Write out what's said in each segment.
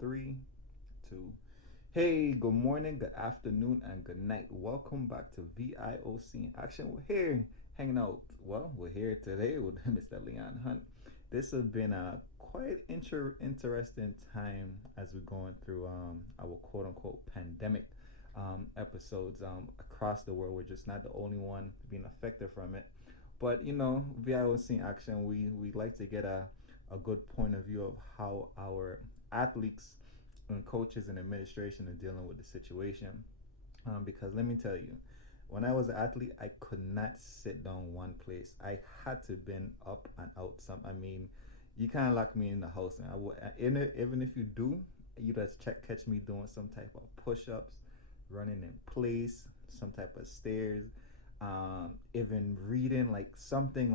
Three, two. Hey, good morning, good afternoon, and good night. Welcome back to VIOC in Action. We're here hanging out. Well, we're here today with Mr. Leon Hunt. This has been a quite interesting time as we're going through our quote unquote pandemic episodes across the world. We're just not the only one being affected from it. But VIOC in Action, we like to get a good point of view of how our athletes and coaches and administration are dealing with the situation. Because let me tell you, when I was an athlete, I could not sit down one place. I had to been up and out. You can't lock me in the house, and even if you do, you just catch me doing some type of push-ups, running in place, some type of stairs, even reading like something.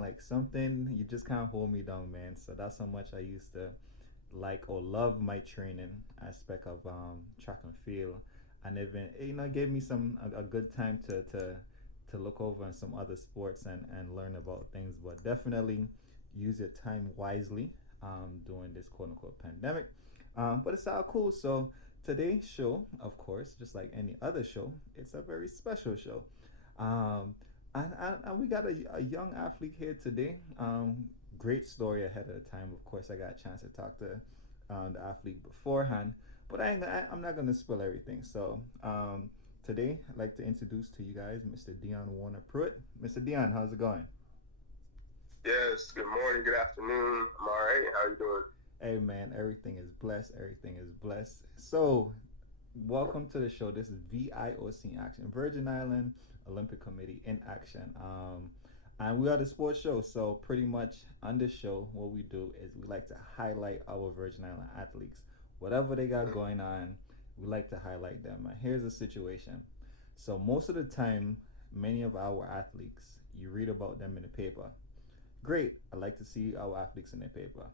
You just can't hold me down, man. So that's how much I used to like or love my training aspect of track and field, and even gave me a good time to look over on some other sports and learn about things. But definitely use your time wisely during this quote unquote pandemic. But it's all cool. So today's show, of course, just like any other show, it's a very special show. Um, and we got a young athlete here today. Great story ahead of the time. Of course, I got a chance to talk to the athlete beforehand, but I'm not gonna spill everything. So today, I'd like to introduce to you guys Mr. Deion Warner Pruitt. Mr. Deion, how's it going? Yes, good morning, good afternoon. I'm all right. How you doing? Hey man, everything is blessed. Everything is blessed. So, welcome to the show. This is VIOC in Action, Virgin Island Olympic Committee in Action. And we are the sports show. So, pretty much on this show, what we do is we like to highlight our Virgin Island athletes. Whatever they got going on, we like to highlight them. And here's the situation. So, most of the time, many of our athletes, you read about them in the paper. Great. I like to see our athletes in the paper.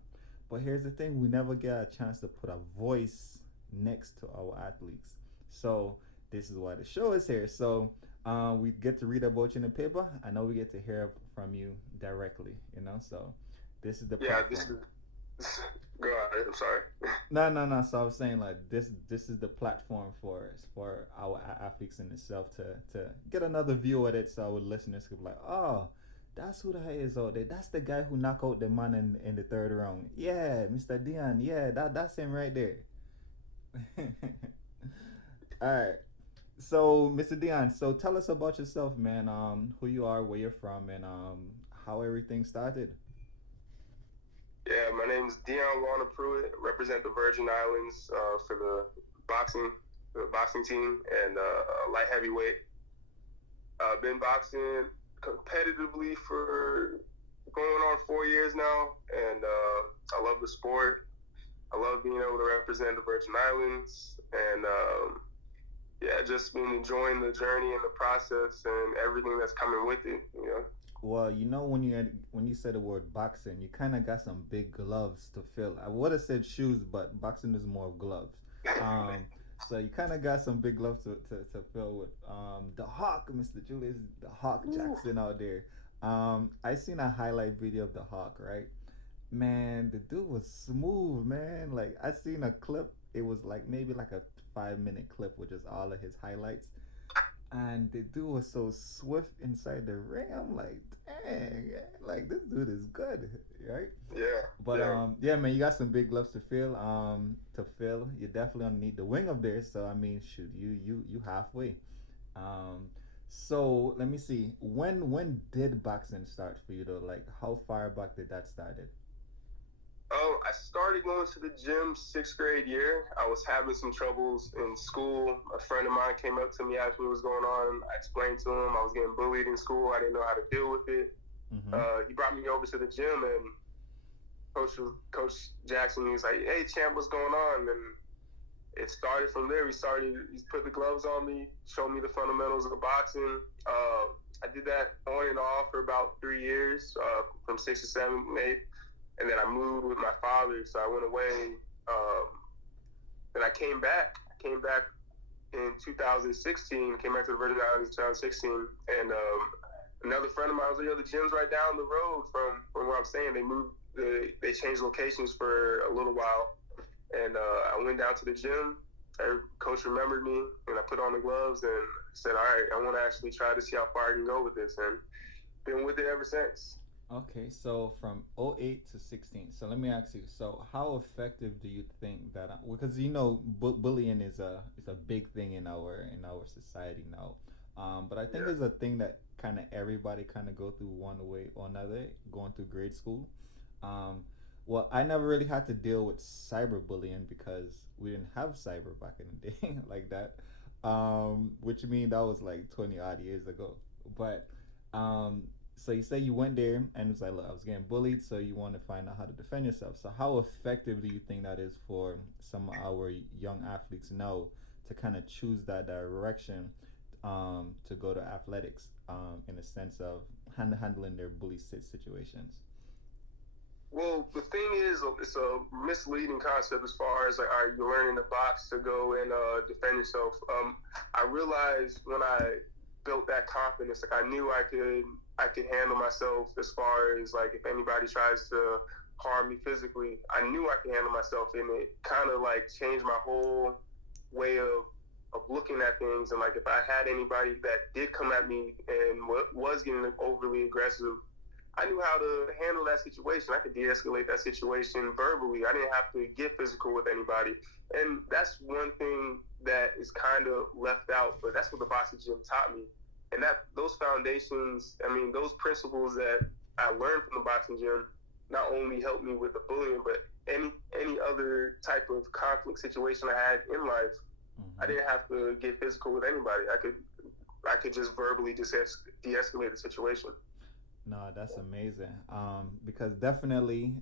But here's the thing, we never get a chance to put a voice next to our athletes. So this is why the show is here. So we get to read about you in the paper. I know we get to hear from you directly. So this is the Yeah, this platform. is go ahead. I'm sorry. No, no, no. So I was saying like this is the platform for our athletes in itself to get another view at it, so our listeners could be like, oh, that's who that is out there. That's the guy who knocked out the man in the third round. Yeah, Mr. Dion. Yeah, that's him right there. All right. So, Mr. Dion, so tell us about yourself, man. Who you are, where you're from, and how everything started. Yeah, my name's Deion Warner Pruitt. Represent the Virgin Islands for boxing, the boxing team, and light heavyweight. Been boxing competitively for going on 4 years now, and I love the sport. I love being able to represent the Virgin Islands, and yeah, just been enjoying the journey and the process and everything that's coming with it. Well, when you said the word boxing, you kind of got some big gloves to fill. I would have said shoes, but boxing is more of gloves. Um, so you kind of got some big gloves to fill with. The Hawk, Mr. Julius, the Hawk Jackson out there. I seen a highlight video of the Hawk, right? Man, the dude was smooth, man. Like I seen a clip. It was like maybe like a 5 minute clip with just all of his highlights, and the dude was so swift inside the ring. I'm like, dang, like this dude is good, right? Yeah, But yeah. yeah, man, you got some big gloves to fill. You definitely gonna need the wing up there. So I mean, shoot, you halfway. Um, so let me see. When did boxing start for you though? Like, how far back did that started? I started going to the gym sixth grade year. I was having some troubles in school. A friend of mine came up to me, asked me what was going on. I explained to him I was getting bullied in school. I didn't know how to deal with it. Mm-hmm. He brought me over to the gym, and Coach Jackson, he was like, "Hey, champ, what's going on?" And it started from there. He put the gloves on me, showed me the fundamentals of boxing. I did that on and off for about 3 years, from six to seven, eight, and then I moved with my father. So I went away. Then I came back. I came back in 2016. Came back to the Virgin Islands in 2016, and another friend of mine was like, "Yo, the gym's right down the road from where I'm staying." They changed locations for a little while, And I went down to the gym. Coach remembered me, and I put on the gloves and said, "All right, I want to actually try to see how far I can go with this," and been with it ever since. Okay, so from '08 to 16. So let me ask you. So how effective do you think that? Because you know, bullying is a big thing in our society now. But I think Yeah. it's a thing that kind of everybody kind of go through one way or another, going through grade school. Um, well, I never really had to deal with cyberbullying because we didn't have cyber back in the day like that. Which mean that was like 20 odd years ago. But um, so you say you went there and it's like, look, I was getting bullied, so you want to find out how to defend yourself. So how effective do you think that is for some of our young athletes now to kind of choose that direction to go to athletics in a sense of handling their bully situations? Well, the thing is, it's a misleading concept as far as like, all right, you're learning the box to go and defend yourself. I realized when I built that confidence, like I knew I could handle myself as far as like if anybody tries to harm me physically, I knew I could handle myself, and it kind of like changed my whole way of looking at things. And like if I had anybody that did come at me and was getting overly aggressive, I knew how to handle that situation. I could de-escalate that situation verbally. I didn't have to get physical with anybody, and that's one thing that is kind of left out. But that's what the boxing gym taught me, and that those foundations, I mean, those principles that I learned from the boxing gym, not only helped me with the bullying, but any other type of conflict situation I had in life, I Mm-hmm. didn't have to get physical with anybody. I could just verbally de-escalate the situation. No, that's amazing. Because definitely,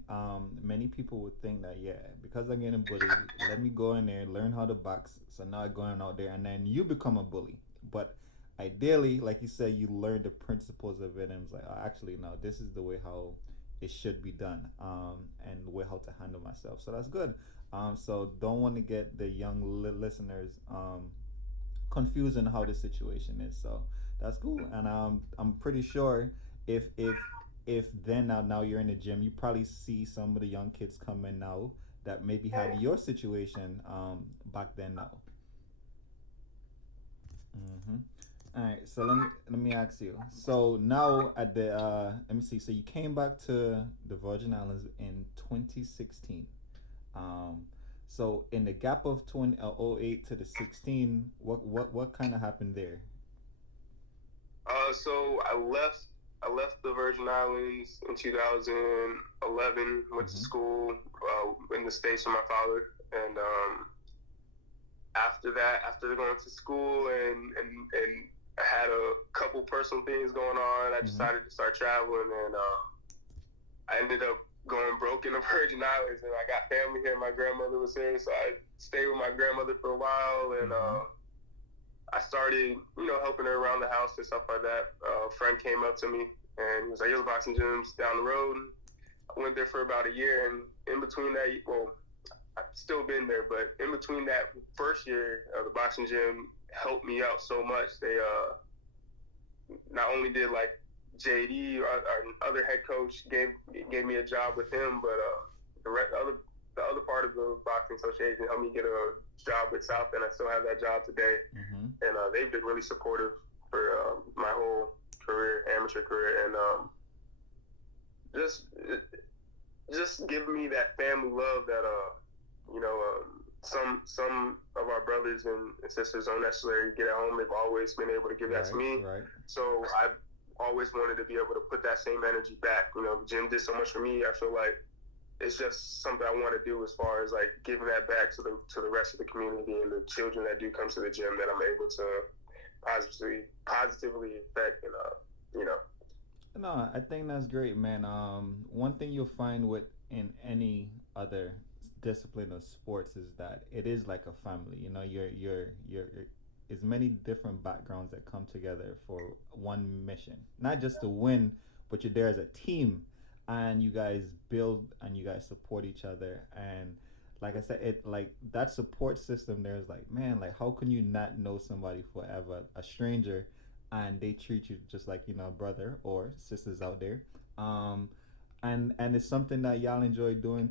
many people would think that, yeah, because I'm getting bullied, let me go in there, learn how to box. So now I'm going out there, and then you become a bully. But ideally, like you said, you learn the principles of it, and it's like, oh, actually, no, this is the way how it should be done, and the way how to handle myself. So that's good. So don't want to get the young listeners confused on how the situation is. So that's cool, and I'm pretty sure if if if then now you're in the gym, you probably see some of the young kids come in now that maybe had your situation back then now. Mm-hmm. All right, so let me ask you. So now at the let me see. So you came back to the Virgin Islands in 2016. Um, so in the gap of 2008 to the 16, what kind of happened there? So I left the Virgin Islands in 2011. Went to Mm-hmm. school in the states with my father, and after that, after going to school and I had a couple personal things going on, I Mm-hmm. decided to start traveling, and I ended up going broke in the Virgin Islands, and I got family here. My grandmother was here, so I stayed with my grandmother for a while, and Mm-hmm. I started, helping her around the house and stuff like that. A friend came up to me and he was like, "There's a boxing gyms down the road." I went there for about a year, and in between that, well, I've still been there, but in between that first year, the boxing gym helped me out so much. They not only did like JD, our other head coach, gave me a job with him, but the other part of the boxing association helped me get a job with South, and I still have that job today. Mm-hmm. And they've been really supportive for my whole career, amateur career, and just just giving me that family love that some of our brothers and sisters don't necessarily get at home. They've always been able to give that to Right, me, right. so I've always wanted to be able to put that same energy back. The gym did so much for me. I feel like it's just something I want to do as far as like giving that back to the rest of the community and the children that do come to the gym, that I'm able to positively affect, and you know No, I think that's great, man. One thing you'll find with in any other discipline of sports is that it is like a family. You know, you're is many different backgrounds that come together for one mission, not just to win, but you're there as a team, and you guys build and you guys support each other. And like I said, it like that support system there is like, man, like how can you not know somebody forever, a stranger, and they treat you just like a brother or sisters out there. Um, and it's something that y'all enjoy doing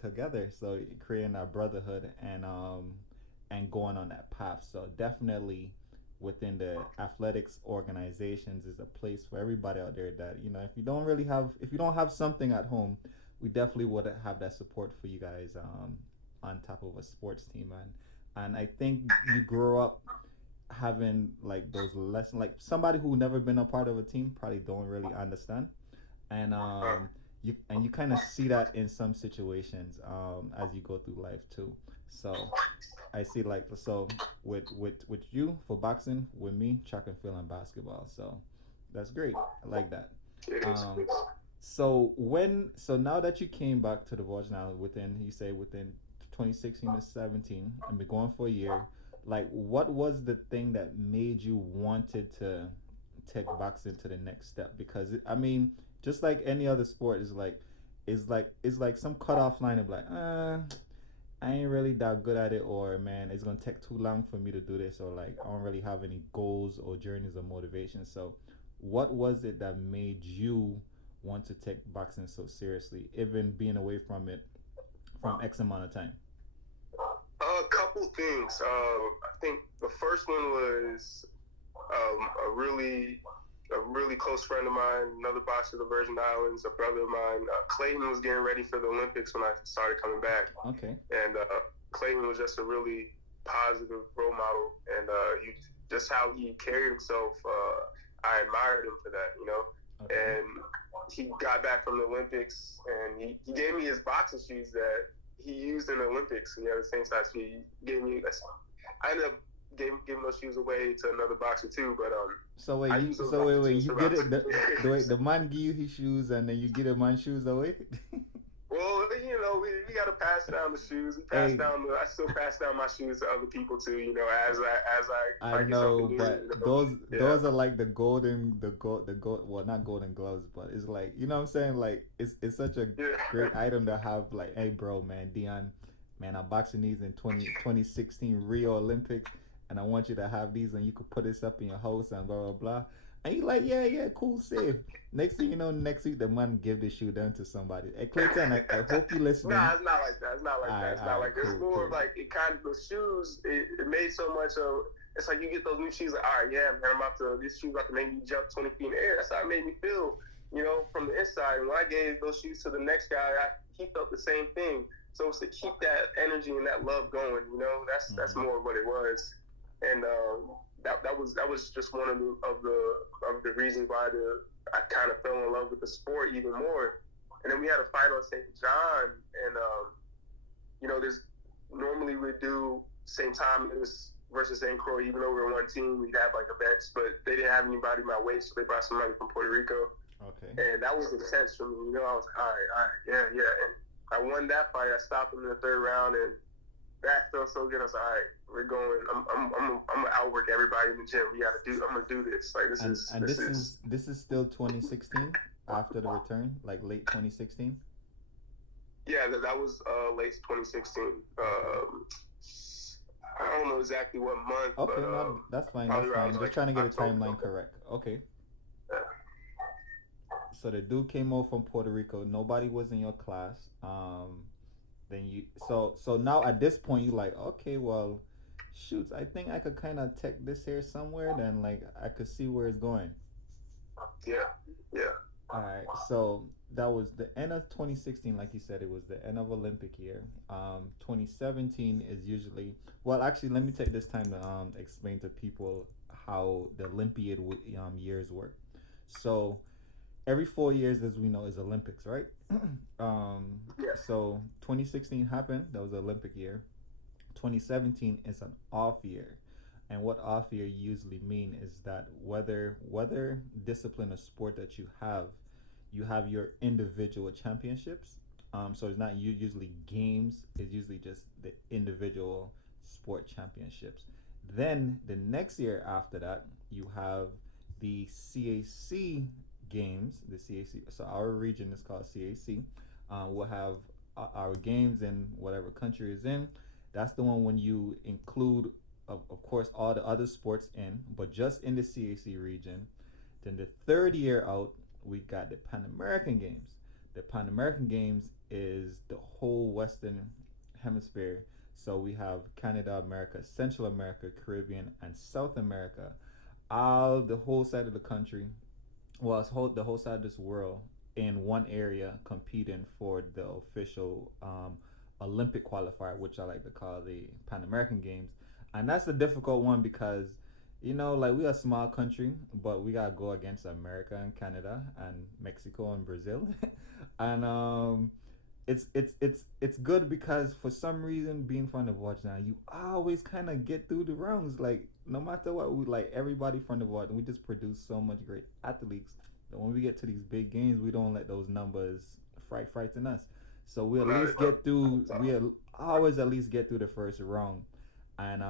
together. So creating that brotherhood and going on that path. So definitely within the athletics organizations is a place for everybody out there that if you don't have something at home, we definitely would have that support for you guys on top of a sports team. And I think you grow up having like those lessons, like somebody who never been a part of a team probably don't really understand. And Uh, you kind of see that in some situations as you go through life too. So I see like so with you for boxing, with me track and field and basketball. So that's great. I like that. it is. Um, so now that you came back to the Voyage now within you say within 2016 to 17 and been going for a year, like what was the thing that made you wanted to take boxing to the next step? Because I mean, just like any other sport, is like some cutoff line of like, I ain't really that good at it, or man, it's gonna take too long for me to do this, or like I don't really have any goals or journeys or motivation. So, what was it that made you want to take boxing so seriously, even being away from it from X amount of time? A couple things. I think the first one was a really close friend of mine, another boxer of the Virgin Islands, a brother of mine. Clayton was getting ready for the Olympics when I started coming back, Okay. and Clayton was just a really positive role model, and just how he carried himself. I admired him for that, Okay. And he got back from the Olympics, and he gave me his boxing shoes that he used in the Olympics. He had the same size shoe. He gave me. I ended up giving those shoes away to another boxer too, but So wait, I used those wait, boxing shoes you for get about it 2 the way years. the man give you his shoes and then you get a man shoes away. Well, we got to pass down the shoes. We pass Hey, down I still pass down my shoes to other people too. As I I get something know, new. but Yeah, those are like the gold, well, not golden gloves, but it's like, you know what I'm saying? Like it's such a yeah. great item to have. Like, hey, bro, man, Dion, man, I'm boxing these in 2016 Rio Olympics, and I want you to have these, and you could put this up in your house and blah blah blah. And you like, yeah, yeah, cool, safe. Next thing you know, next week the man give the shoe down to somebody. Hey, Clayton, I hope you listening. Nah, it's not like that. It's not like that. It's All not right, like that. It's cool, more of cool. like it kind of the shoes. It made so much of. It's like you get those new shoes. Like, all right, yeah, man, these shoes about to make me jump 20 feet in the air. That's how it made me feel, from the inside. And when I gave those shoes to the next guy, he felt the same thing. So it's to keep that energy and that love going. That's Mm-hmm. more of what it was. And that was just one of the reasons why I kind of fell in love with the sport even more. And then we had a fight on St. John, and there's normally we do St. Thomas versus St. Croix, even though we're one team, we'd have like events, but they didn't have anybody my weight, so they brought somebody from Puerto Rico, Okay. and that was intense for me. I was like, all right, yeah, yeah, and I won that fight. I stopped him in the third round, and that felt so good. I was like, all right, we're going. I'm gonna outwork everybody in the gym. I'm gonna do this. Like And this is still 2016 after the return, like late 2016. yeah, that was late 2016. Okay. I don't know exactly what month, but Okay, no, that's fine. probably That's around fine. Just like trying to get a October. timeline correct. Okay. Yeah. So the dude came over from Puerto Rico. Nobody was in your class. Then so now at this point you like, okay, well, shoots. I think I could kind of take this here somewhere. Then like I could see where it's going. Yeah, yeah, All right, so that was the end of 2016. Like you said, it was the end of Olympic year. 2017 is usually, well, actually, let me take this time to explain to people how the Olympiad years work. So every 4 years, as we know, is Olympics, right? um, yeah. so 2016 happened. That was the Olympic year. 2017 is an off year. And what off year usually mean is that whether discipline or sport that you have your individual championships. So it's not usually games. It's usually just the individual sport championships. Then the next year after that, you have the CAC games. The CAC. So our region is called CAC. We'll have our games in whatever country is in. That's the one when you include, of course, all the other sports in, but just in the CAC region. Then the third year out, we got the Pan American Games. The Pan American Games is the whole Western Hemisphere. So we have Canada, America, Central America, Caribbean, and South America. All the whole side of the country, well, the whole side of this world in one area competing for the official Olympic qualifier, which I like to call the Pan American Games. And that's a difficult one because, like we are a small country, but we gotta go against America and Canada and Mexico and Brazil, and it's good because for some reason, being fun to watch now, you always kind of get through the rounds. Like no matter what, we like everybody fun to watch, and we just produce so much great athletes that when we get to these big games, we don't let those numbers frighten us. So we at Not least at all. get through. Always at least get through the first round, and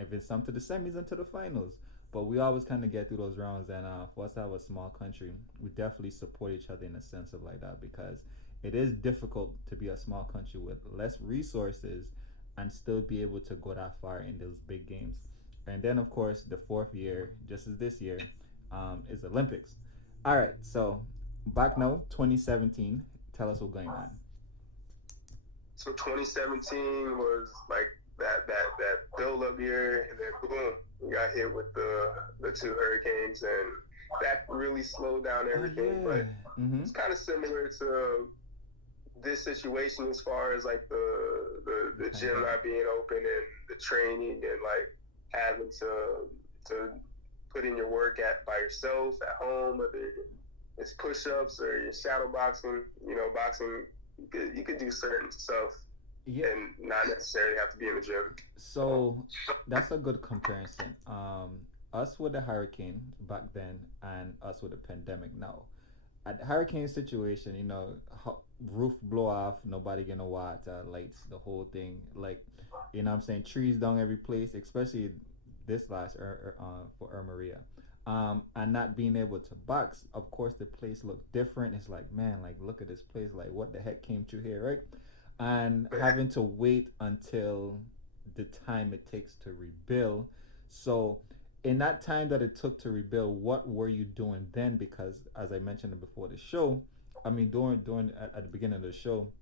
if it's some to the semis and to the finals. But we always kind of get through those rounds, and for us to have a small country, we definitely support each other in a sense of like that because it is difficult to be a small country with less resources and still be able to go that far in those big games. And then, of course, the fourth year, just as this year, is Olympics. All right, so back now, 2017. Tell us what's going on. So 2017 was like that build up year, and then boom, we got hit with the two hurricanes, and that really slowed down Oh everything. yeah. But Mm-hmm. it's kind of similar to this situation as far as like the gym Pandemic. not being open and the training and like having to put in your work at by yourself at home, whether it's push-ups or your shadow boxing. Boxing, you could do certain stuff Yeah. and not necessarily have to be in the gym. So that's a good comparison. Us with the hurricane back then and us with the pandemic now. At the hurricane situation, roof blow off, nobody gonna water, lights, the whole thing. Like, I'm saying, trees down every place, especially this last for Maria. And not being able to box, of course, the place looked different. It's like, man, like look at this place, like what the heck came through here, right? And having to wait until the time it takes to rebuild. So, in that time that it took to rebuild, what were you doing then? Because as I mentioned before the show, I mean during at the beginning of the show,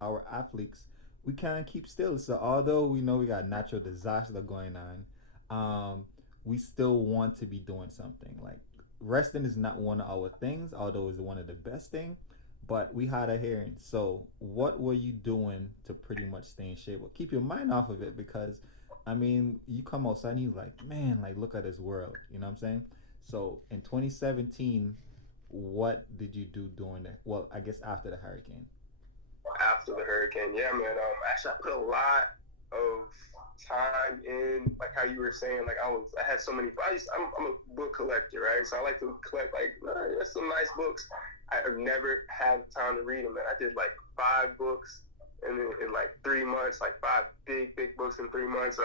our athletes, we can't keep still. So although we know we got natural disaster going on, we still want to be doing something. Like resting is not one of our things, although it's one of the best things. But we had a hearing. So what were you doing to pretty much stay in shape or keep your mind off of it? Because I mean, you come outside and you like, man, like look at this world. You know what I'm saying? So in 2017, what did you do during that? Well, I guess after the hurricane. After the hurricane, yeah, man. Actually, I put a lot of time in, like how you were saying. Like I had so many. I'm a book collector, right? So I like to collect like there's some nice books. I've never had time to read them, and I did like 5 books in like 3 months, like 5 big books in 3 months.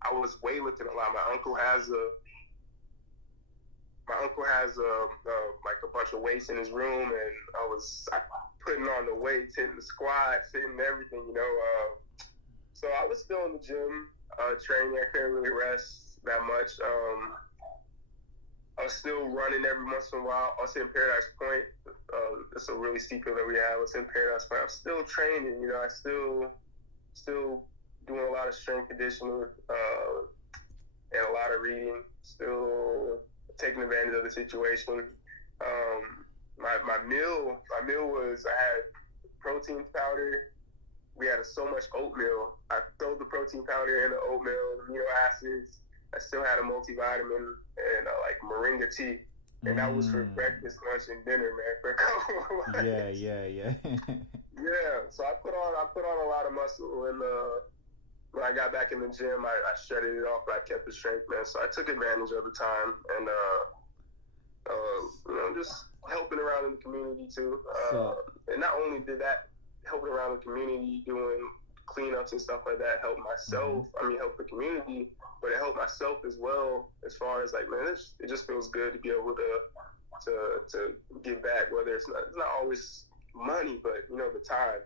I was weightlifting a lot. My uncle has like a bunch of weights in his room, and I putting on the weights, hitting the squats, hitting everything. So I was still in the gym training. I couldn't really rest that much. I was still running every once in a while. I was in Paradise Point. It's a really steep hill that we have. I was in Paradise Point. I'm still training. I still doing a lot of strength conditioning and a lot of reading. Still taking advantage of the situation. My meal was I had protein powder. We had so much oatmeal. I throw the protein powder in the oatmeal, amino acids. I still had a multivitamin and like moringa tea, and that was for Mm. breakfast, lunch, and dinner, man, for a couple of Yeah, months. yeah, yeah. Yeah, so I put on a lot of muscle, and when I got back in the gym, I shredded it off, but I kept the strength, man. So I took advantage of the time, and just helping around in the community too. So, And not only did that, helping around the community, doing cleanups and stuff like that, help mm-hmm. myself. I mean, help the community, but it helped myself as well. As far as like, man, it just feels good to be able to give back. Whether it's not always money, but the time.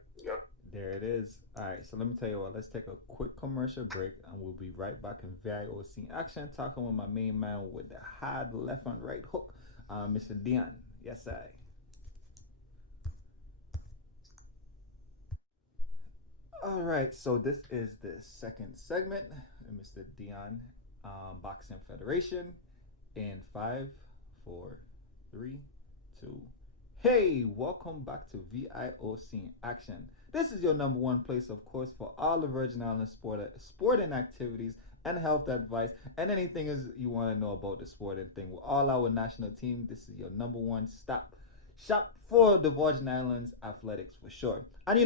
There it is. All right, so let me tell you what. Let's take a quick commercial break, and we'll be right back in VIOC action, talking with my main man with the hard left and right hook, Mr. Deion. Yes, I. right, so this is the second segment, Mr. Dion, Boxing Federation, in five, four, three, two. Hey, welcome back to VIOC in Action. This is your number one place, of course, for all the Virgin Islands sporting activities and health advice and anything is you want to know about the sporting thing. With all our national team, this is your number one stop shop for the Virgin Islands athletics for sure. And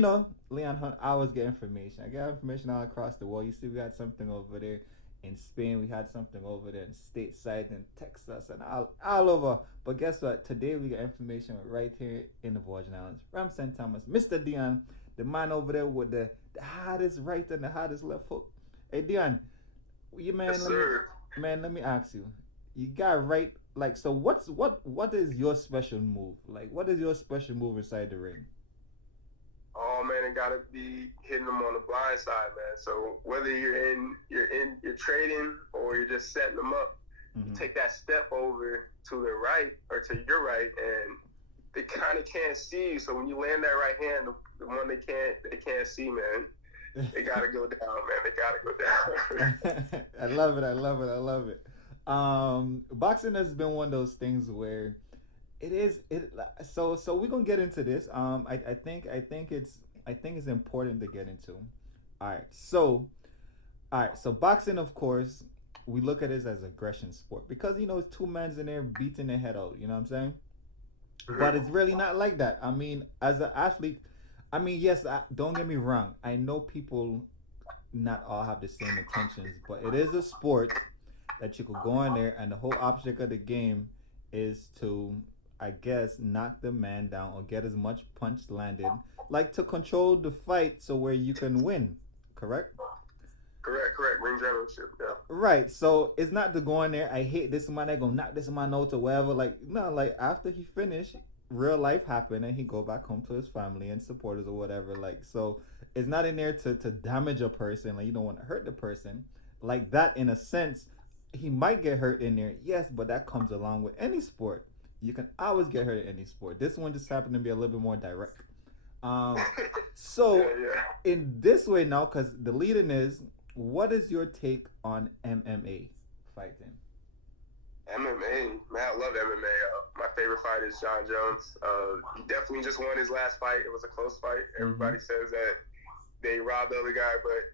Leon Hunt, I always get information. I get information all across the world. You see, we had something over there in Spain. We had something over there in stateside in Texas and all over. But guess what? Today we got information right here in the Virgin Islands from St. Thomas. Mr. Dion, the man over there with the hardest right and the hardest left hook. Hey Dion, you man, Yes, sir. let me ask you. You got right like so. What is your special move? Like, what is your special move inside the ring? Oh man, it gotta be hitting them on the blind side, man. So whether you're trading or you're just setting them up, you Mm-hmm. take that step over to the right or to your right, and they kind of can't see you. So when you land that right hand, the one they can't see, man, they gotta go down, man. They gotta go down. I love it. I love it. I love it. Boxing has been one of those things where it is it. So we're gonna get into this. I think it's important to get into. All right. So boxing, of course, we look at it as aggression sport because it's two men in there beating their head out. You know what I'm saying? But it's really not like that. I mean, as an athlete, I mean, yes, don't get me wrong. I know people not all have the same intentions, but it is a sport that you could go in there, and the whole object of the game is to, I guess, knock the man down or get as much punch landed, like to control the fight, so where you can win. Correct? Correct. Ring championship, yeah. Right. So it's not to go in there. I hate this man. I gonna knock this man out or whatever. Like no. Like after he finished, real life happened, and he go back home to his family and supporters or whatever. Like so, it's not in there to damage a person. Like you don't want to hurt the person. Like that in a sense, he might get hurt in there. Yes, but that comes along with any sport. You can always get hurt in any sport. This one just happened to be a little bit more direct. Um, Yeah, so yeah. in this way now, because the leading is, what is your take on MMA fighting? MMA, man, I love MMA. My favorite fighter is John Jones. He definitely just won his last fight. It was a close fight. Mm-hmm. Everybody says that they robbed the other guy, but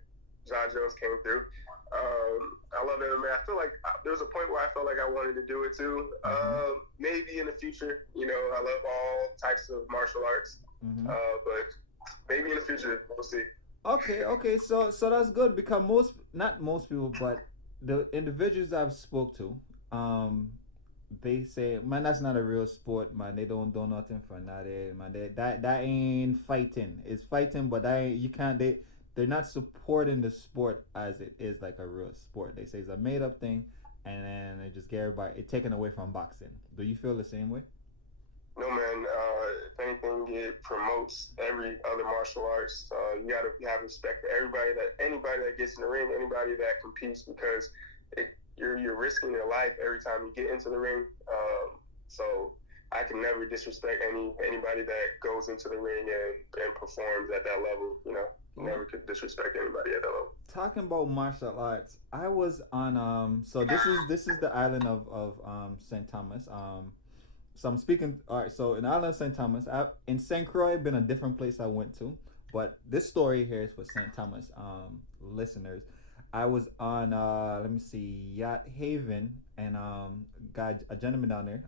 John Jones came through. I love MMA. I feel like there was a point where I felt like I wanted to do it too. Mm-hmm. Maybe in the future. I love all types of martial arts. Mm-hmm. But maybe in the future, we'll see. Okay. So that's good because not most people, but the individuals I've spoke to, um, they say, man, that's not a real sport, man. They don't do nothing for nothing, man. That ain't fighting. It's fighting, but that ain't, you can't. They're not supporting the sport as it is like a real sport. They say it's a made up thing, and then they just get everybody it taken away from boxing. Do you feel the same way? No, man. If anything, it promotes every other martial arts. You gotta have respect for anybody that gets in the ring, anybody that competes, because you're risking your life every time you get into the ring. So I can never disrespect anybody that goes into the ring and performs at that level. Never could disrespect anybody at that level. Talking about martial arts, I was on so this is the island of St. Thomas. So I'm speaking. All right. So in the island of St. Thomas, in St. Croix, been a different place I went to, but this story here is for St. Thomas listeners. I was on let me see, Yacht Haven, and got a gentleman down there,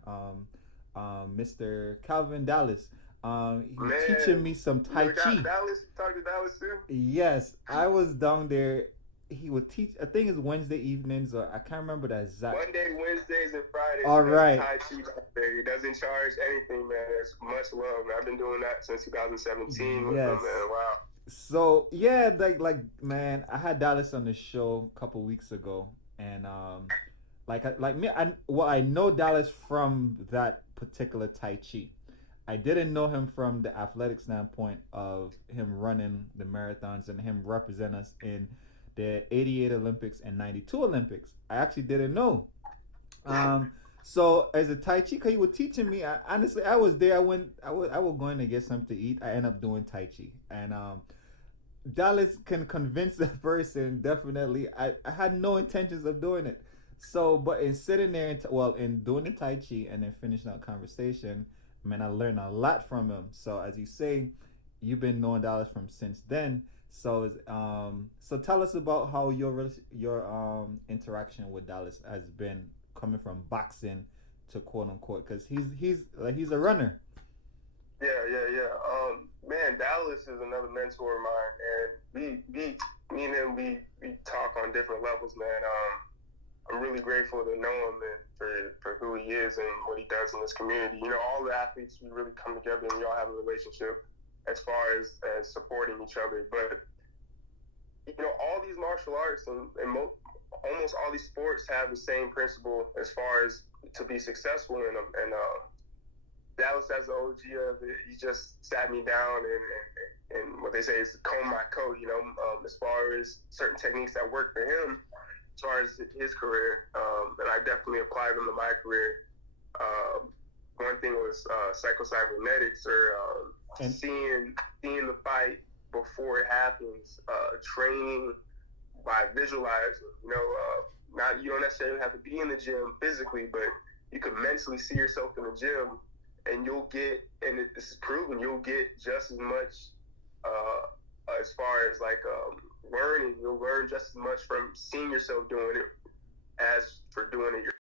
Mr. Calvin Dallas. He was teaching Man, me some you Tai ever got Chi. Dallas? You talked to Dallas too? Yes, I was down there. He would teach. I think it's Wednesday evenings, or I can't remember the exact. Monday, Wednesdays, and Fridays. All He does right. Tai Chi back there. He doesn't charge anything, man. It's much love, man. I've been doing that since 2017 with him, Yes. man. Wow. So yeah, like man, I had Dallas on the show a couple weeks ago, and like me, I know Dallas from that particular Tai Chi. I didn't know him from the athletic standpoint of him running the marathons and him represent us in the '88 Olympics and '92 Olympics. I actually didn't know. Um, so as a Tai Chi, cause he was teaching me. Honestly, I was there. I was going to get something to eat. I ended up doing Tai Chi, and Dallas can convince that person. Definitely, I had no intentions of doing it. So, but in sitting there and in doing the Tai Chi and then finishing that conversation, man, I learned a lot from him. So, as you say, you've been knowing Dallas from since then. So tell us about how your interaction with Dallas has been coming from boxing to quote unquote, because he's a runner. Man, Dallas is another mentor of mine, and me and him, we talk on different levels, man. I'm really grateful to know him and for who he is and what he does in this community. You know, all the athletes, we really come together and we all have a relationship as far as supporting each other. But you know, all these martial arts almost all these sports have the same principle as far as to be successful in them. And Dallas, as the OG of it, he just sat me down and what they say is comb my coat. You know, as far as certain techniques that work for him, as far as his career, and I definitely applied them to my career. One thing was psychocybernetics, or And seeing the fight before it happens, training by visualizing. You know, not you don't necessarily have to be in the gym physically, but you can mentally see yourself in the gym, and you'll get, and this is proven, you'll get just as much as far as like learning. You'll learn just as much from seeing yourself doing it as for doing it